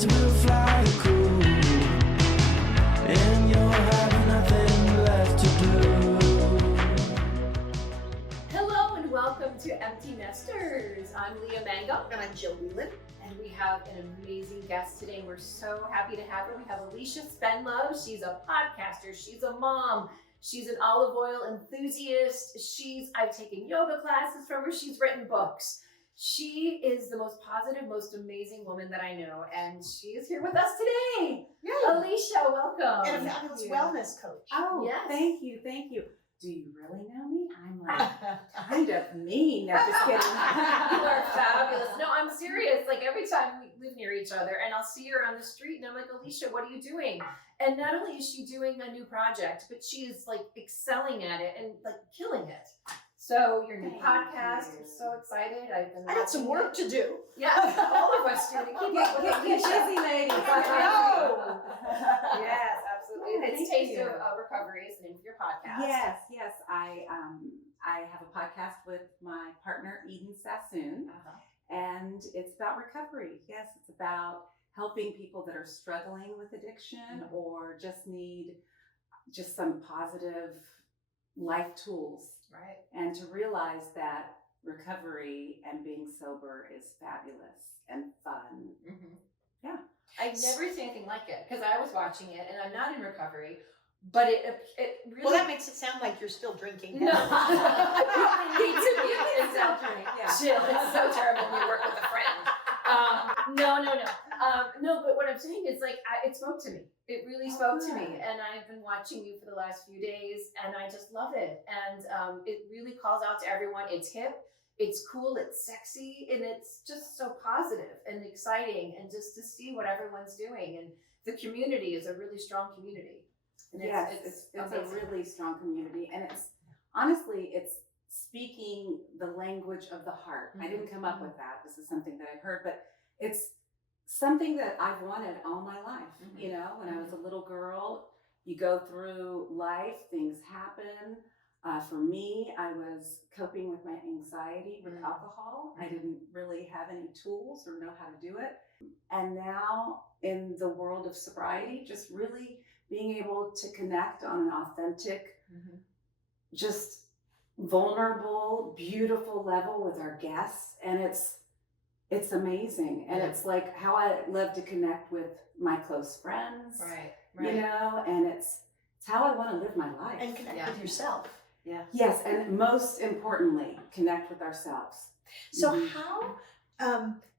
birds will fly cool, and you'll have nothing left to do. Hello and welcome to Empty Nesters. I'm Leah MANGUM. And I'm Jill WHELAN. And we have an amazing guest today. We're so happy to have her. We have Alecia Spendlove. She's a podcaster. She's a mom. She's an olive oil enthusiast. I've taken yoga classes from her. She's written books. She is the most positive, most amazing woman that I know. And she is here with us today. Yay. Alecia, welcome. And a fabulous wellness coach. Oh, Yes. Thank you. Do you really know me? I'm like kind of mean. No, just kidding. You are fabulous. No, I'm serious. Like every time we live near each other and I'll see her on the street and I'm like, Alecia, what are you doing? And not only is she doing a new project, but she is like excelling at it and like killing it. So your new podcast, I'm so excited. I got some work to do. Yeah, all of us do to keep up with Get busy, ladies. I Yes, absolutely. And it's Thank Taste you. of Recovery is the name of your podcast. Yes. I have a podcast with my partner Eden Sassoon, and it's about recovery. Yes, it's about helping people that are struggling with addiction or just need just some positive life tools. Right. And to realize that recovery and being sober is fabulous and fun. Mm-hmm. Yeah. I've never seen anything like it because I was watching it and I'm not in recovery, but it really. Well, that makes it sound like you're still drinking. No. You need to be in self-training. Yeah. Jill, it's so terrible when you work with a friend. No, but what I'm saying is like, it spoke to me. It really spoke to me. And I've been watching you for the last few days and I just love it. And it really calls out to everyone. It's hip, it's cool, it's sexy, and it's just so positive and exciting. And just to see what everyone's doing. And the community is a really strong community. And it's a really strong community. And it's speaking the language of the heart. I didn't come up with that. This is something that I've heard, but it's something that I've wanted all my life. You know, when I was a little girl, you go through life, things happen. For me, I was coping with my anxiety with alcohol. I didn't really have any tools or know how to do it. And now in the world of sobriety, just really being able to connect on an authentic, just vulnerable, beautiful level with our guests. And it's amazing. And it's like how I love to connect with my close friends, right. you know, and it's how I want to live my life. And connect with yourself. Yeah. Yes, and most importantly, connect with ourselves. So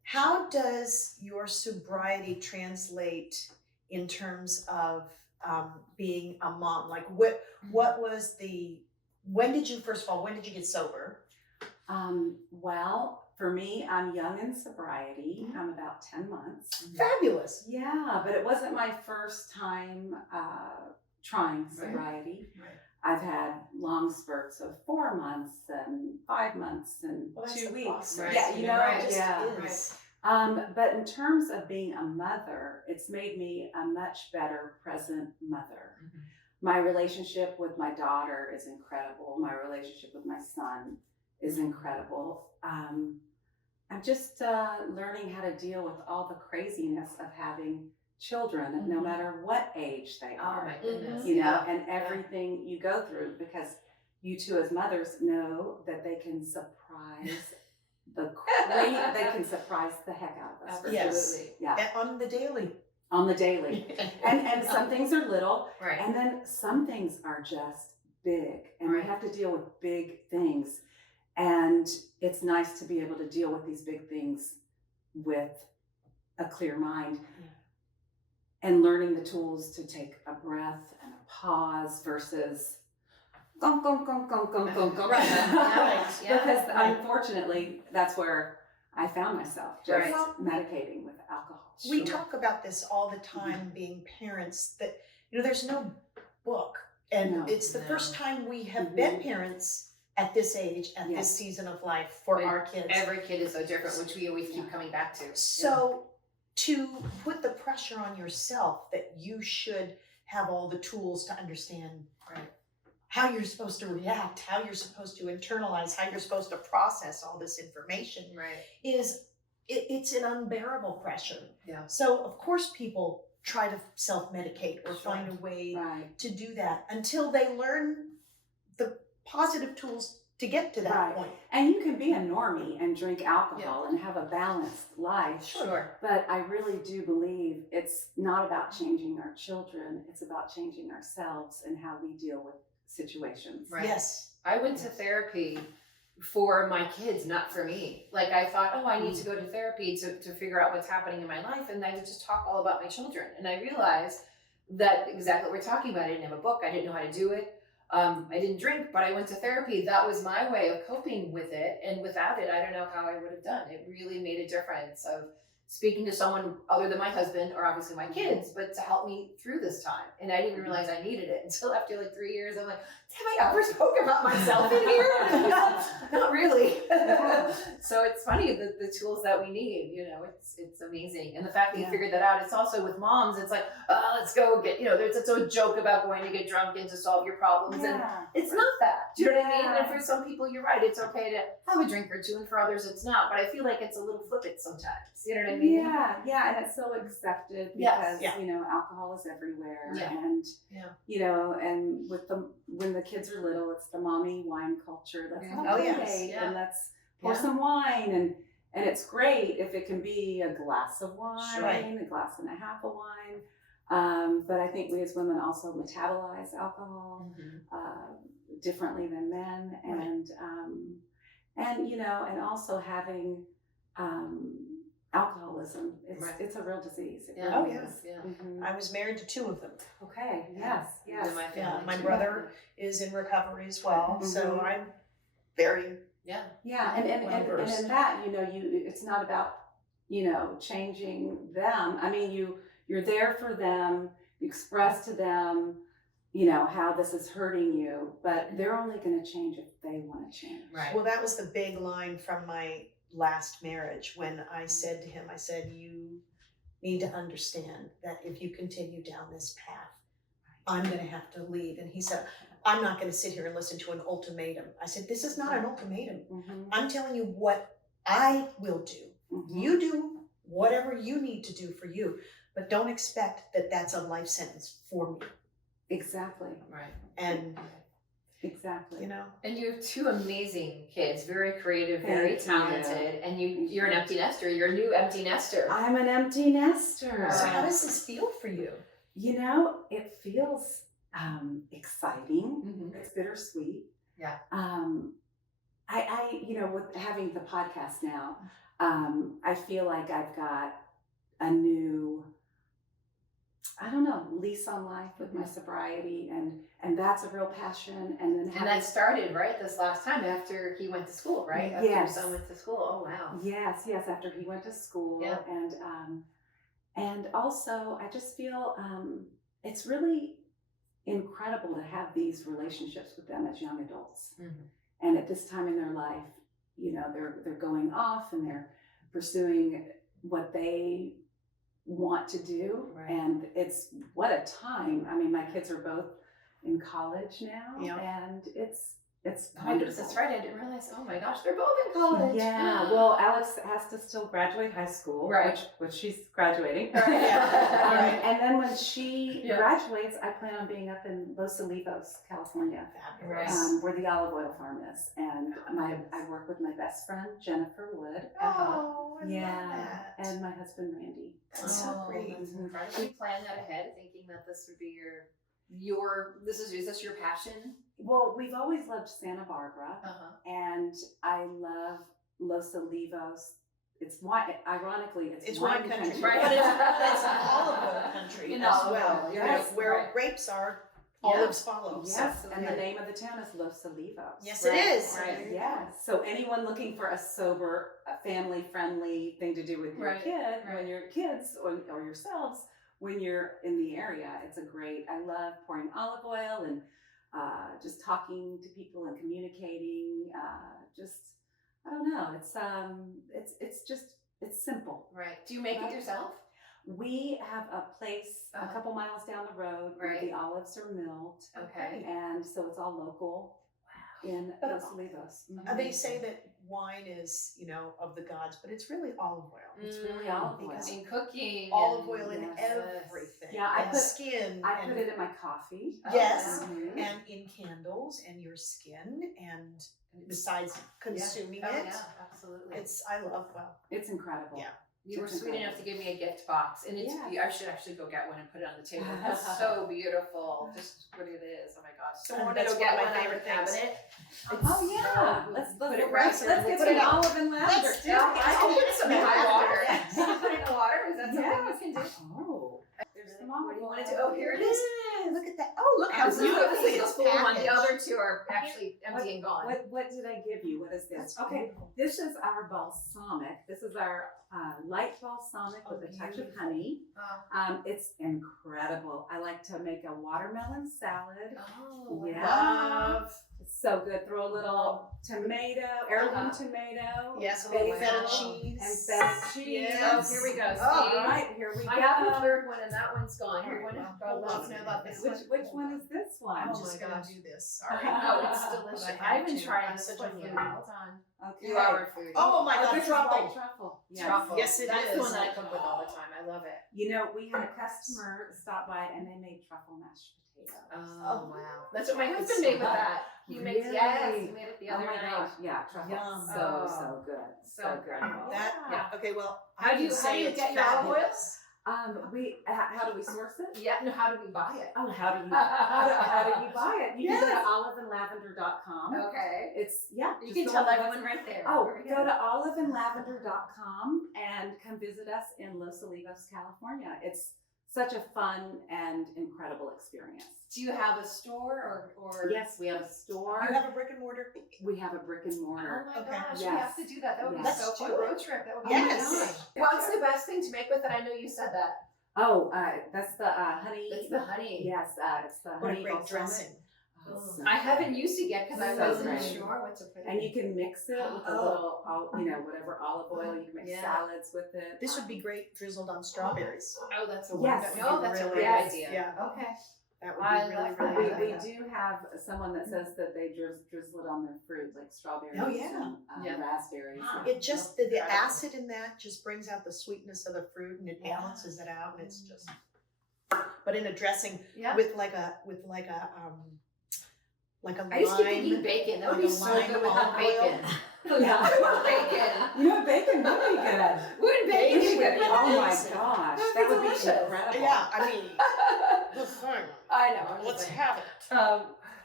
how does your sobriety translate in terms of being a mom? Like what was when did you get sober? Well, for me, I'm young in sobriety. I'm about 10 months. Fabulous. Yeah, but it wasn't my first time trying sobriety. Right. I've had long spurts of 4 months and 5 months and 2 weeks. Right. Yeah, you know, Is. But in terms of being a mother, it's made me a much better present mother. My relationship with my daughter is incredible. My relationship with my son is incredible. I'm just learning how to deal with all the craziness of having children, no matter what age they are. Oh my goodness. You know, and everything you go through, because you two as mothers know that they can surprise they can surprise the heck out of us. Absolutely. Yes. Yeah. And on the daily. On the daily. And some things are little, Right. and then some things are just big, and we have to deal with big things. And it's nice to be able to deal with these big things with a clear mind and learning the tools to take a breath and a pause versus gong, gong, gong, gong, gong, gong, gong. Because unfortunately, that's where I found myself, just medicating with alcohol. We talk about this all the time, being parents, that, you know, there's no book. And it's the first time we have been parents at this age, at this season of life for our kids. Every kid is so different, which we always keep coming back to. So to put the pressure on yourself that you should have all the tools to understand how you're supposed to react, how you're supposed to internalize, how you're supposed to process all this information is it's an unbearable pressure. Yeah. So of course people try to self-medicate or Sure. find a way Right. to do that until they learn the positive tools to get to that Right. point. And you can be a normie and drink alcohol and have a balanced life. Sure. But I really do believe it's not about changing our children. It's about changing ourselves and how we deal with situations. Right. Yes. I went to therapy for my kids, not for me. Like I thought, oh, I need to go to therapy to figure out what's happening in my life. And I would just talk all about my children. And I realized that exactly what we're talking about. I didn't have a book. I didn't know how to do it. I didn't drink, but I went to therapy. That was my way of coping with it. And without it, I don't know how I would have done. It really made a difference of speaking to someone other than my husband or obviously my kids, but to help me through this time. And I didn't even realize I needed it until after like 3 years. I'm like, have I ever spoke about myself in here? Not really. So it's funny the tools that we need, you know, it's amazing. And the fact that you figured that out, it's also with moms, it's like, let's go get, you know, there's a joke about going to get drunk and to solve your problems. And it's not that. Do you know what I mean? And for some people, you're right. It's okay to have a drink or two, and for others, it's not. But I feel like it's a little flippant sometimes. You know what I mean? Yeah, and it's so accepted Yes. because you know alcohol is everywhere, Yeah. and Yeah. you know, and when the kids are little, it's the mommy wine culture. Let's have Oh, a yes. date Yeah. and let's pour Yeah. some wine, and it's great if it can be a glass of wine, Sure. a glass and a half of wine. But I think we as women also metabolize alcohol differently than men, and you know, and also having alcoholism. It's a real disease. It Yeah. really Oh, yeah. is. Yeah. Mhm. I was married to 2 of them. Okay. Yes. Yes. In my Yeah, family, my too. brother is in recovery as well, so Mhm. I'm very Yeah. Yeah, and Well-versed. in that, you know, it's not about, you know, changing them. I mean, you're there for them, you express to them, you know, how this is hurting you, but they're only going to change if they want to change. Right. Well, that was the big line from my last marriage when I said to him, I said, you need to understand that if you continue down this path, I'm going to have to leave. And he said, I'm not going to sit here and listen to an ultimatum. I said, this is not an ultimatum. Mhm. I'm telling you what I will do. Mhm. You do whatever you need to do for you, but don't expect that that's a life sentence for me. Exactly. Right. And, Exactly. you know, And you have 2 amazing kids, very creative, very Thank you. talented, and you're an empty nester. You're a new empty nester. I'm an empty nester. so how does this feel for you? You know, it feels exciting. Mhm. It's bittersweet. Yeah. I you know, with having the podcast now, I feel like I've got a new, I don't know, lease on life with my sobriety, and that's a real passion. And then And that started right this last time after he went to school, right? After Yes. your son went to school. Oh wow. yes, after he went to school, Yeah. and also I just feel it's really incredible to have these relationships with them as young adults. Mhm. And at this time in their life, you know, they're going off and they're pursuing what they want to do. Right. And it's what a time. I mean, my kids are both in college now, Yeah. and it's Oh my goodness, that's right. I didn't realize. Oh my gosh, they're both in college. Yeah, well, Alex has to still graduate high school, Right. which she's graduating. Right. Right. And then when she Yeah. graduates, I plan on being up in Los Olivos, California, Fabulous. where the Olive Oil Farm is. And I work with my best friend, Jennifer Wood. Oh, I Yeah, love that. and my husband, Randy. That's so great. That's incredible. Did you plan that ahead, thinking that this would be is this your passion? Well, we've always loved Santa Barbara, and I love Los Olivos. It's wine. Ironically, It's wine country, Right. but it's olive oil country In as olive well. oil, Yes, right, where right. grapes are, Yeah. olives follow. So- Yes, and the yeah. name of the town is Los Olivos. Yes, Right, it is. right. Yes. So anyone looking for a sober, family-friendly thing to do with your Right, kid, right. when your kids or yourselves, when you're in the area, it's a great. I love pouring olive oil and just talking to people and communicating. Just I don't know. It's simple. Right. Do you make it yourself? We have a place a couple miles down the road where Right. the olives are milled. Okay. And so it's all local. in But Los Olivos. They say that wine is, you know, of the gods, but it's really olive oil. It's really olive oil. Because in cooking, Olive and- oil in yes. everything. Yeah, I and put- skin. I and, put it in my coffee. Yes, Mhm. and in candles and your skin, and besides consuming Oh, it, yeah, absolutely. I love well. It's incredible. Yeah. You were It's sweet enough to give me a gift box, and it's. Yeah. I should actually go get one and put it on the table. It's so beautiful, just what it is. Oh my gosh! So I And want to that's go get one of my one out of favorite the things. cabinet. Oh yeah, So- let's put it let's, right let's there. get Put some it up. olive and lavender. Let's do Yeah, it. I can put some in my Lavender, water. yes. Can you put it in the water? Is that something Yes. you can do? Oh, there's some What olive do you oil. want to do? Oh, here it is. Look at that. Oh, look how This is the beautifully it's full one. The packaged. other two are actually empty and gone. What did I give you? What is this? That's Okay, beautiful. this is our balsamic. This is our light balsamic with a touch of beautiful. honey. Oh. It's incredible. I like to make a watermelon salad. Oh, Yeah. love. It's so good. Throw a little tomato, heirloom tomato. Yes, a basil, little feta cheese. And feta cheese. Yes. Oh, here we go. Oh, See? All right, here we go. I have the third one, and that one's gone. All You right, want to well, go? hold Let us on know a about minute. this one. Which one is this one? I'm Oh just my gonna gosh. do this. Sorry. Oh, it's But delicious. I have I've been to. trying I'm this such a one. foodie. Hold on. Okay. You are a foodie. Oh my God, this is truffle. white truffle. Yes. Truffle. Yes, it That's is. the one that I cook with all the time. I love it. You know, we had a customer stop by and they made truffle mashed potatoes. Oh, wow. That's what my It's husband made with so that. He makes, yes, he Really? made it the Oh other my night. gosh, yeah, truffle. Yum. So good. So So good. incredible. That, Yeah. okay, well, How I do can you say it's get your olive oil? fabulous. How do we source it? Yeah, no, how do we buy it? Oh, how do you buy it? You can go to Yes. oliveandlavender.com. Okay. It's yeah. You just can go tell on the everyone website. right there. Oh, Very go good. to oliveandlavender.com and come visit us in Los Olivos, California. It's such a fun and incredible experience. Do you have a store or? Yes, we have a store. You have a brick and mortar? We have a brick and Oh mortar. my Okay. gosh, we Yes. have to do that. That would be Yes. so Let's fun. do it. Road trip. That would be Yes. amazing. What's the best thing to make with it? I know you said that. Oh, that's the honey. It's the honey. Yes, it's the What a honey great balsamic. dressing. Oh, so I haven't used it yet because I So wasn't great. sure what to put in. And you can mix it with a Oh. little, whatever olive oil. You can make Yeah. salads with it. This would be great drizzled on strawberries. Oh, that's a Yes. wonderful. No, that's a Really great yes. idea. Yeah. Okay. That would I be really, love really that. We good. do have someone that says that they drizzle it on their fruit, like strawberries Oh, yeah. and Yeah. raspberries. Ah. It just, the Incredible. acid in that just brings out the sweetness of the fruit and it balances it out and it's just, but in a dressing Yeah. with like a I used to eat lime. bacon. That would like be a so lime good with olive bacon. Yeah. Bacon. You know, bacon would be good. Wouldn't bacon be Bacon good? would be Oh my amazing. gosh, That'd that be would be delicious. incredible. Yeah, I mean, the thing. I know. I'm just Let's saying. have it.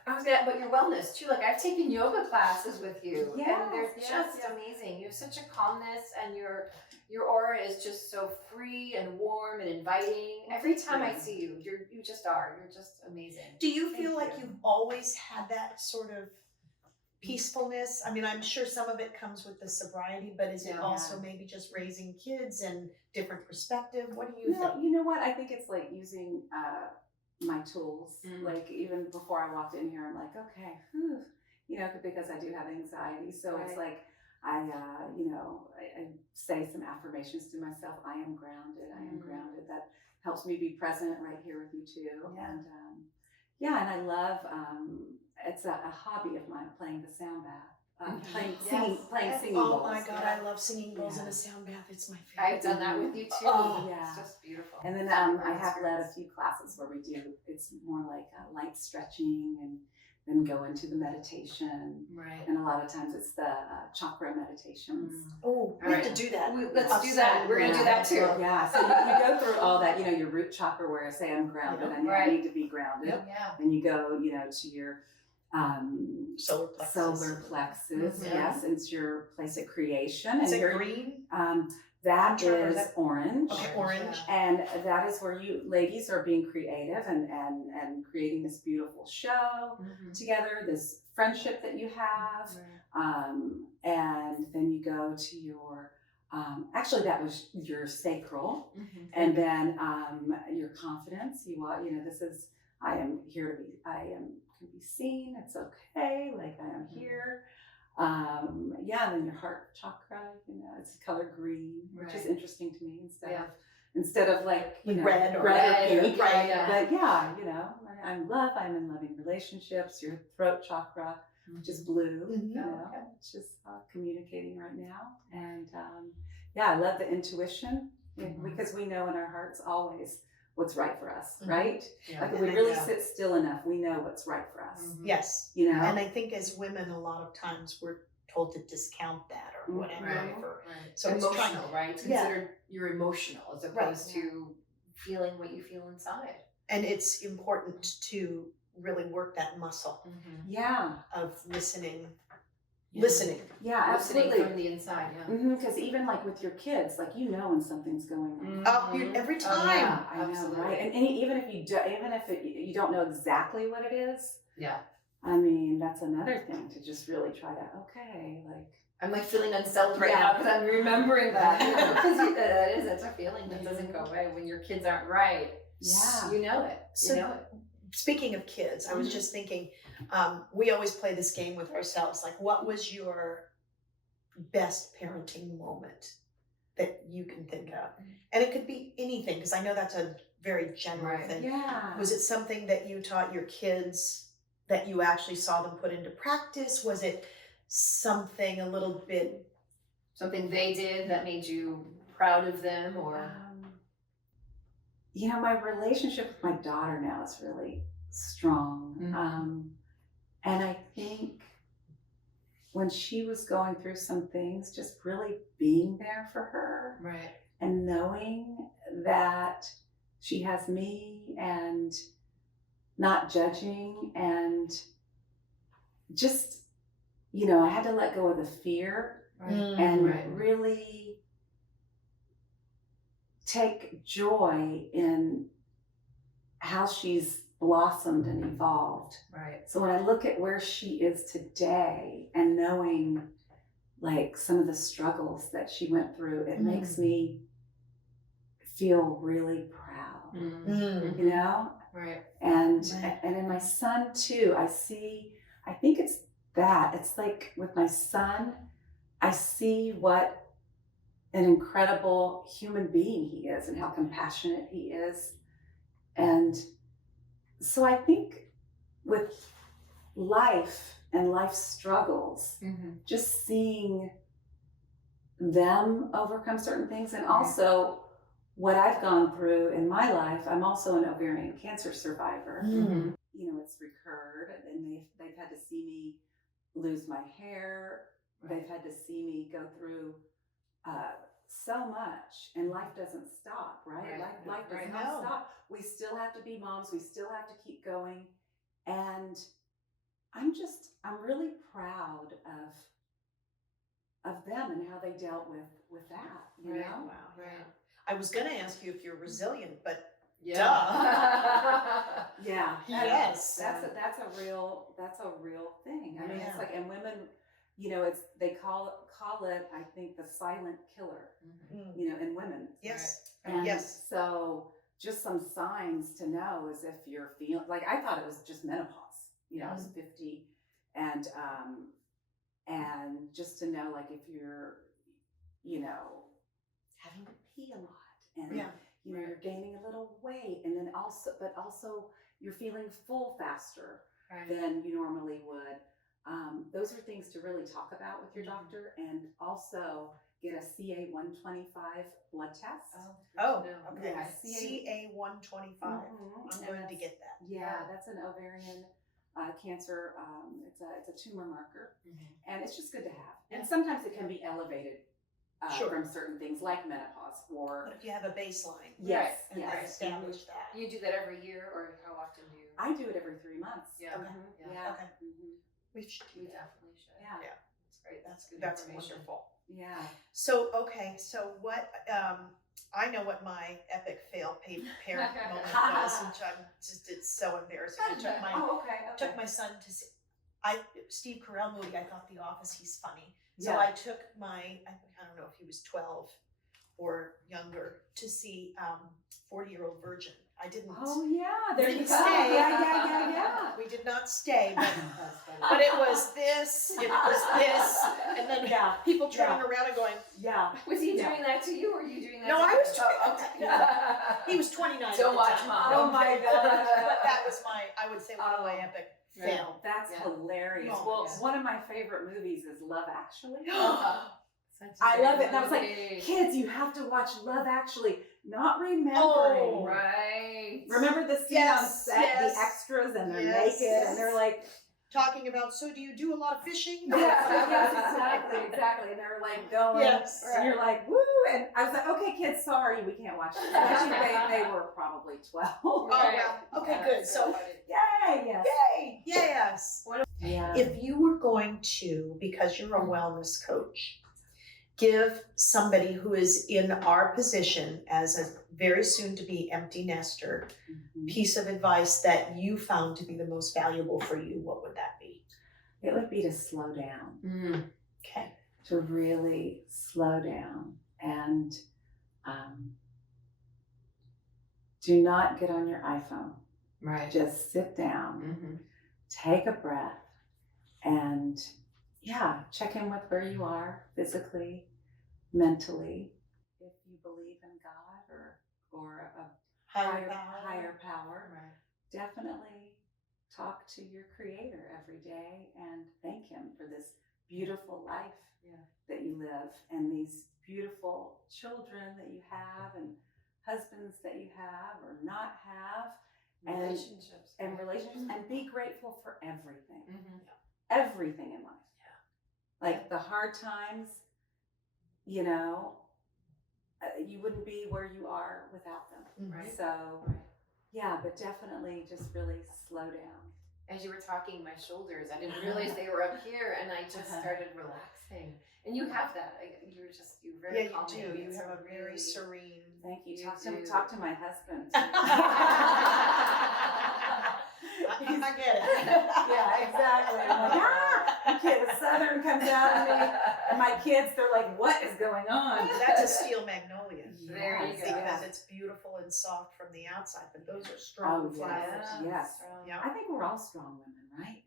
I was gonna, but your wellness too. Like I've taken yoga classes with you, and they're Yes, just yes. amazing. You have such a calmness, and your aura is just so free and warm and inviting. Every time I see you, you just are. You're just amazing. Do you Thank feel like you. you've always had that sort of peacefulness? I mean, I'm sure some of it comes with the sobriety, but is it Yeah. also maybe just raising kids and different perspective? What do you No, think? you know what? I think it's like using my tools. Mm. Like even before I walked in here, I'm like, okay, whew, because I do have anxiety. So it's Right. like I say some affirmations to myself. I am grounded. I am Mm. grounded. That helps me be present right here with you too. Yeah. And and I love. It's a hobby of mine, playing the sound bath, playing singing Oh bowls. my God, Yeah. I love singing bowls in Yeah. a sound bath. It's my favorite. I've done that with you too. Oh, yeah. It's just beautiful. And then That's my I have led a experience. few classes where we do, it's more like light stretching and then go into the meditation. Right. And a lot of times it's the chakra meditations. Oh, we have to Alright. do that. Let's do that. We're gonna do that too. Yeah, so you go through all that, your root chakra where I say I'm grounded, I Right. need to be grounded. Yeah. Then you go, to your Solar plexus. solar plexus, Mhm. yes, and it's your place of creation. Is and it your, green? that Sure, is that- orange. Okay, orange. And that is where you ladies are being creative and creating this beautiful show together, this friendship that you have. And then you go to your, actually that was your sacral. And then your confidence, this is, I am here to be, can be seen, it's okay, like I am here. Then your heart chakra, it's color green, which is Right. interesting to me Yeah. instead of like, Red or pink. right, yeah. But yeah, I'm love, I'm in loving relationships, your throat chakra, which is blue. Mhm. You know, it's just communicating right now. And yeah, I love the intuition because we know in our hearts always what's right for us, right? Yeah. Like if we really sit still enough, we know what's right for us. Yes. You know, And I think as women, a lot of times we're told to discount that or whatever. Right. Or, Right. So it's Emotional, right? It's Yeah. considered you're emotional as opposed to feeling what you feel inside. and it's important to really work that muscle yeah, of listening. Yeah. Listening. yeah, Listening absolutely. from the inside, yeah. Because even like with your kids, like you know when something's going on. Oh, every time. Yeah, I know, Absolutely. right? And even if you do, you don't know exactly what it is, Yeah. I mean, that's another thing to just really try to like. I'm like feeling unsettled right Yeah. now because I'm remembering that. Because it's a feeling that doesn't go away when your kids aren't right. Yeah. You know it. So- You know it. Speaking of kids, I was just thinking, we always play this game with ourselves. Like, what was your best parenting moment that you can think of? And it could be anything, because I know that's a very general Right. thing. Yeah. Was it something that you taught your kids that you actually saw them put into practice? Was it something a little bit? Something they did that made you proud of them or You know, my relationship with my daughter now is really strong. And I think when she was going through some things, just really being there for her right. and knowing that she has me and not judging and just, you know, I had to let go of the fear and Right. really take joy in how she's blossomed and evolved. Right. So when I look at where she is today and knowing like some of the struggles that she went through, it makes me feel really proud, you know? Right. And Right. and in my son too, I think it's that. It's like with my son, I see what an incredible human being he is and how compassionate he is. And so I think with life and life struggles, just seeing them overcome certain things, and also what I've gone through in my life. I'm also an ovarian cancer survivor. You know, it's recurred, and they've had to see me lose my hair. They've had to see me go through so much, and life doesn't stop, right? Life does not stop. We still have to be moms. We still have to keep going, and I'm really proud of them and how they dealt with that. You know? Wow. Right. I was going to ask you if you're resilient, but Yeah. Yeah. Yes. That's a real thing. I mean, Yeah. it's like, and women, you know, they call it, I think, the silent killer, you know, in women. Yes. And Yes. so just some signs to know is if you're feeling, like, I thought it was just menopause, you know, I was 50, and just to know, like, if you're, you know, having to pee a lot, and you know, you're gaining a little weight, and then also you're feeling full faster than you normally would. Those are things to really talk about with your doctor, and also get a CA 125 blood test. Oh, No. okay. Yeah, CA 125. I'm And going to get that. Yeah, that's an ovarian cancer. It's a tumor marker, and it's just good to have. And sometimes it can be elevated from certain things like menopause or. But if you have a baseline, Yes, and yes. establish that. You do that every year, or how often do you? I do it every 3 months. Yeah. Okay. Yeah. Okay. We should do You that. definitely should. Yeah. Yeah. That's great. That's good That's information. wonderful. Yeah. So, okay, so what, I know what my epic fail parent moment was, which it's so embarrassing. I took my son to see, Steve Carell movie, I thought The Office, he's funny. So Yeah. I took I don't know if he was 12 or younger, to see 40-Year-Old Virgin. I didn't. Oh yeah, there you didn't go. stay. Yeah. We did not stay, but it was this, and then people turning around and going, Yeah. Was he doing that to you, or were you doing that No, to I him? was doing Oh, that okay. he was 29 at Don't the watch time. Mom. Oh my gosh. But that was I would say one of my epic film. That's Yeah. hilarious. Oh, Well, yes. one of my favorite movies is Love Actually. Such a I great love it. And I was like, movie. kids, you have to watch Love Actually, not remembering. Oh, Right. Remember the scene on Yes, set, yes. the extras, and they're Yes, naked, and they're like, Talking about, so do you do a lot of fishing? yes, exactly. And they're like going, Yes. and you're like, woo. And I was like, okay, kids, sorry, we can't watch it. Actually, they were probably 12. Oh, well, okay, good. So, Yay, yes. yay, yes. Yeah. If you were going to, because you're a wellness coach, give somebody who is in our position as a very soon to be empty nester Mhm. piece of advice that you found to be the most valuable for you, what would that be? It would be to slow down, Okay. to really slow down, and do not get on your iPhone. Right. Just sit down, Mm-hmm. take a breath, and check in with where you are physically, mentally. If you believe in God or a higher power, Right. definitely talk to your creator every day and thank him for this beautiful life that you live, and these beautiful children that you have, and husbands that you have or not have, and Relationships. and be grateful for everything. Mm-hmm. Everything in life. Like the hard times, you wouldn't be where you are without them. Right. So, but definitely just really slow down. As you were talking, my shoulders, I didn't realize they were up here, and I just started relaxing. And you have that. You were very Yeah, calming. you do. You It's have a very really- serene. Thank you. You Talk to do. my husband. I get it. Yeah, exactly. I'm like, the kid, the Southern comes out of me, and my kids, they're like, what is going on? That's a steel magnolia. There you Yes, go. Because it's beautiful and soft from the outside, but those are strong Oh, flowers. yes. Yeah. I think we're all strong women, right?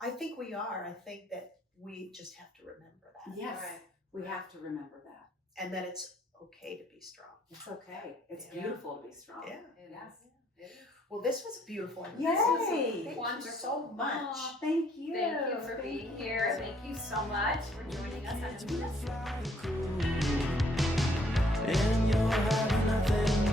I think we are. I think that we just have to remember that. Yes. Right. We have to remember that. And that it's okay to be strong. It's okay. It's Yeah. beautiful to be strong. Yeah. It Yes. is. It is. Well, this was beautiful. Yay. Thank you Wonderful. so much. Aw, thank you. Thank you for being here. Thank you so much for joining us on this. And you're having nothing